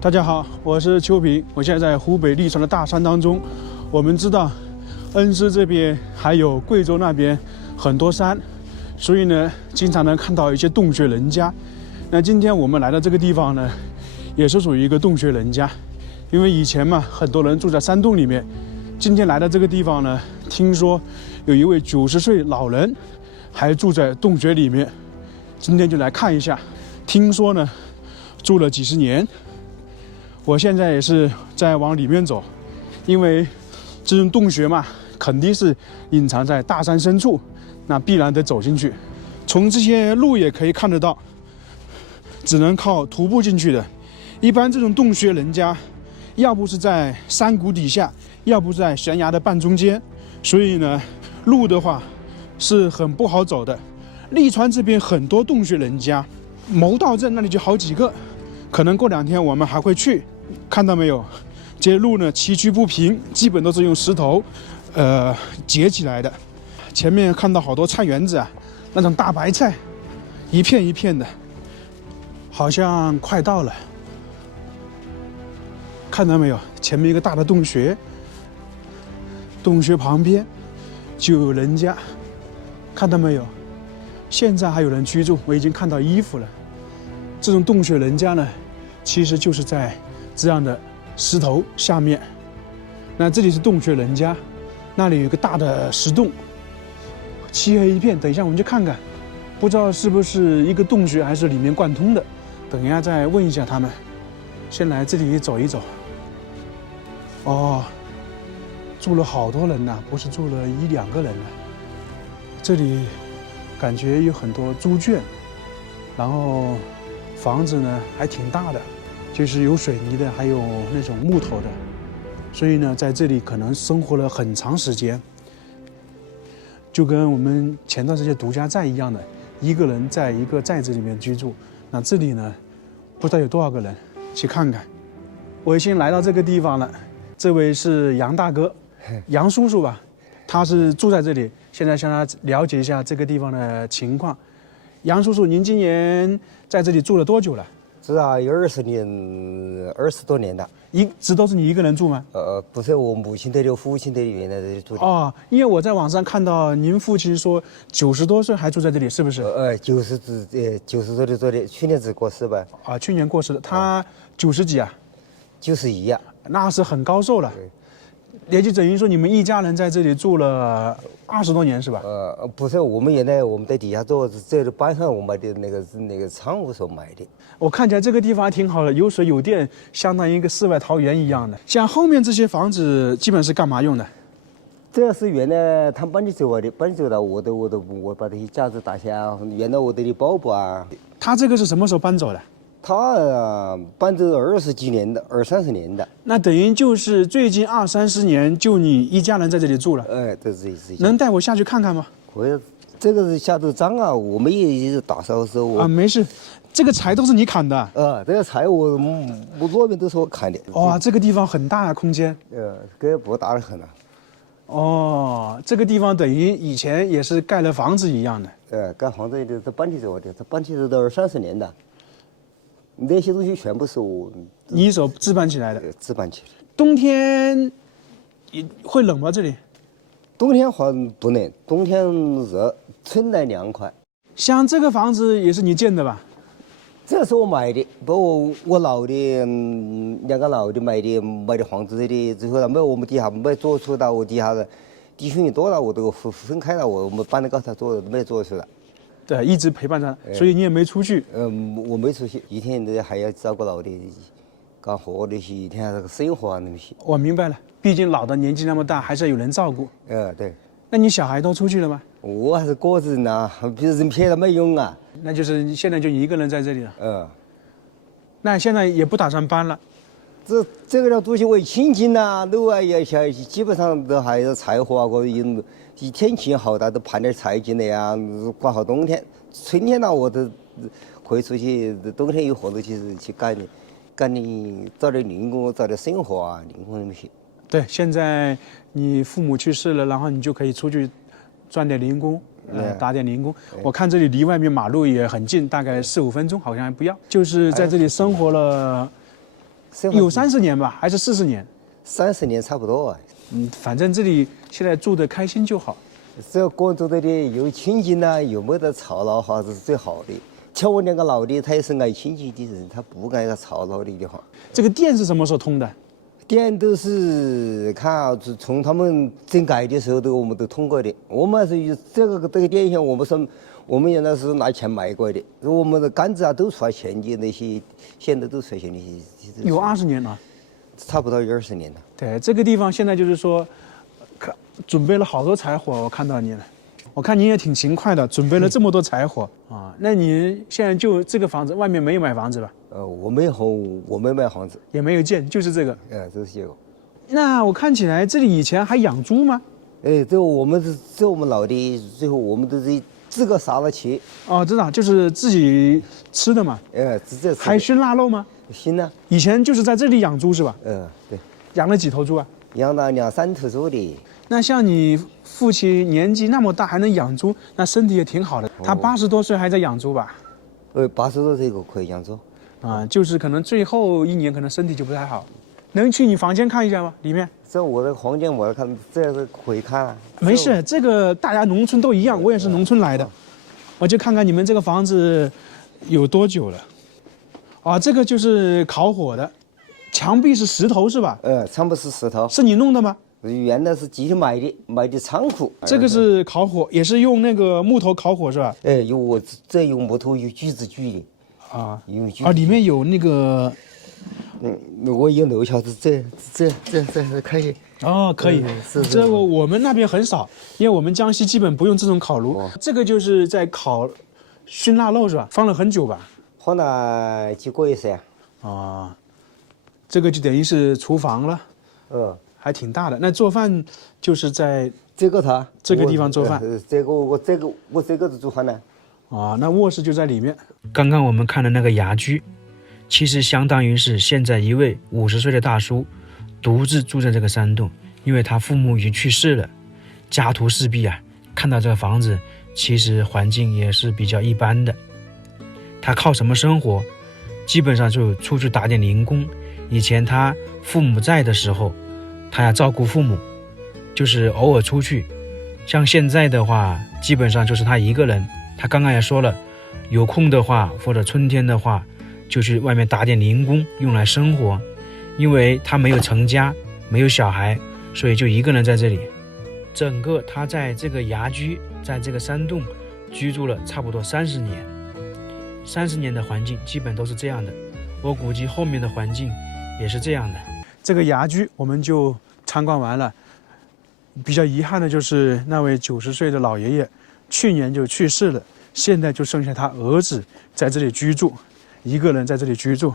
大家好，我是邱平，我现在在湖北利川的大山当中。我们知道，恩施这边还有贵州那边很多山，所以呢，经常能看到一些洞穴人家。那今天我们来到这个地方呢，也是属于一个洞穴人家，因为以前嘛，很多人住在山洞里面。今天来到这个地方呢，听说有一位90岁老人还住在洞穴里面，今天就来看一下。听说呢，住了几十年。我现在也是在往里面走，因为这种洞穴嘛，肯定是隐藏在大山深处，那必然得走进去。从这些路也可以看得到，只能靠徒步进去的。一般这种洞穴人家，要不是在山谷底下，要不是在悬崖的半中间，所以呢，路的话是很不好走的。利川这边很多洞穴人家，谋道镇那里就好几个，可能过2天我们还会去。看到没有？这些路呢崎岖不平，基本都是用石头结起来的。前面看到好多菜园子啊，那种大白菜，一片一片的，好像快到了。看到没有？前面一个大的洞穴，洞穴旁边就有人家，看到没有？现在还有人居住，我已经看到衣服了。这种洞穴人家呢，其实就是在这样的石头下面。那这里是洞穴人家，那里有一个大的石洞，漆黑一片。等一下我们去看看，不知道是不是一个洞穴还是里面贯通的，等一下再问一下他们。先来这里走一走。哦，住了好多人呐，不是住了1、2个人了。这里感觉有很多猪圈，然后房子呢还挺大的，就是有水泥的，还有那种木头的，所以呢，在这里可能生活了很长时间，就跟我们前段时间独家寨一样的，一个人在一个寨子里面居住。那这里呢，不知道有多少个人，去看看。我已经来到这个地方了，这位是杨大哥，杨叔叔吧，他是住在这里，现在向他了解一下这个地方的情况。杨叔叔，您今年在这里住了多久了？是啊，有20年，20多年了。一直都是你一个人住吗？不是，我母亲的父亲的原来在这里住的。哦，因为我在网上看到您父亲说90多岁还住在这里，是不是90多的做的，去年只过世吧？啊，去年过世的，他90几啊？91呀。那是很高寿了。也就等于说你们一家人在这里住了20多年是吧？不是，我们原来我们在底下做，这个搬上我买的那个仓库时候买的。我看起来这个地方还挺好的，有水有电，相当于一个世外桃源一样的。像后面这些房子基本是干嘛用的？这是原来他搬起走的，搬起走了，我把这些架子打下，原来我这里包袱啊。他这个是什么时候搬走的？他搬走20几年的，20、30年的。那等于就是最近20、30年，就你一家人在这里住了。这是一能带我下去看看吗？可以，这个是下头脏啊，我们也是打扫的时候啊，没事，这个柴都是你砍的。这个柴我那边都是我砍的。哇，这个地方很大啊，空间。这个不大得很啊。哦，这个地方等于以前也是盖了房子一样的。盖房子的，这搬起走的，这搬起走都20、30年的。那些东西全部是我你一手置办起来的。置办起来。冬天也会冷吗？这里？冬天不冷，冬天热，春来凉快。像这个房子也是你建的吧？这是我买的，不我老的2个老的买的房子的，之后我们底下没做出到，我底下的弟兄也多了，我都分开了，我们搬到高头做没做出来。对，一直陪伴他，所以你也没出去。我没出去，一天都还要照顾老的，干活那些，一天这个生活啊那些。我明白了，毕竟老的年纪那么大，还是要有人照顾。对。那你小孩都出去了吗？我还是个子人呐，别人骗了没用啊。那就是现在就你一个人在这里了。那现在也不打算搬了。这个东西为亲戚呐，都也基本上都还有柴火啊，或者天气好的都盘点菜进来呀，管好冬天。春天呢，我都可以出去，冬天有活动去干找点零工，找点生活啊，零工那些。对，现在你父母去世了，然后你就可以出去赚点零工，打点零工。我看这里离外面马路也很近，大概4、5分钟，好像还不要。就是在这里生活了有30年吧，还是40年？30年差不多啊。反正这里现在住得开心就好。只要过住这里又清静呐，又没得吵闹哈，这是最好的。像我2个老的，他也是爱清静的人，他不爱吵闹的地方。这个电是什么时候通的？电都是看啊，从他们整改的时候我们都通过的。我们还是有这个电线，我们原来是拿钱买过的。我们的杆子啊都出来钱的，那些现在都出现那些。有20年了，差不多有20年了。对，这个地方现在就是说，准备了好多柴火，我看到你了。我看你也挺勤快的，准备了这么多柴火啊。那你现在就这个房子，外面没有买房子吧？我没买房子，也没有建，就是这个。这是这个。那我看起来这里以前还养猪吗？这我们老的，最后我们都是自个杀了去。哦，知道，就是自己吃的嘛。这还熏腊肉吗？熏啊。以前就是在这里养猪是吧？对。养了几头猪啊？养了2、3头猪的。那像你父亲年纪那么大还能养猪，那身体也挺好的。他80多岁还在养猪吧？80多岁可以养猪。就是可能最后1年可能身体就不太好。能去你房间看一下吗？里面？这我的房间我看，这是可以看。没事，这个大家农村都一样，我也是农村来的，我就看看你们这个房子有多久了。这个就是烤火的，墙壁是石头是吧？全部是石头。是你弄的吗？原来是自己买的仓库。这个是烤火，也是用那个木头烤火是吧？用木头，有锯子锯的。里面有那个。我有留下这可以。可以。这个我们那边很少，因为我们江西基本不用这种烤炉。这个就是在烤熏腊肉是吧？放了很久吧？放了几个月噻。这个就等于是厨房了。还挺大的。那做饭就是在这个地方做饭。我这个是做饭呢。那卧室就在里面。刚刚我们看的那个牙居，其实相当于是现在一位50岁的大叔独自住在这个山洞，因为他父母已经去世了，家徒四壁啊。看到这个房子，其实环境也是比较一般的。他靠什么生活？基本上就出去打点零工。以前他父母在的时候，他要照顾父母，就是偶尔出去。像现在的话，基本上就是他一个人。他刚刚也说了，有空的话或者春天的话，就去外面打点零工用来生活。因为他没有成家，没有小孩，所以就一个人在这里。整个他在这个牙居，在这个山洞居住了差不多30年。30年的环境基本都是这样的，我估计后面的环境也是这样的。这个牙居我们就参观完了。比较遗憾的就是那位90岁的老爷爷去年就去世了，现在就剩下他儿子在这里居住，一个人在这里居住。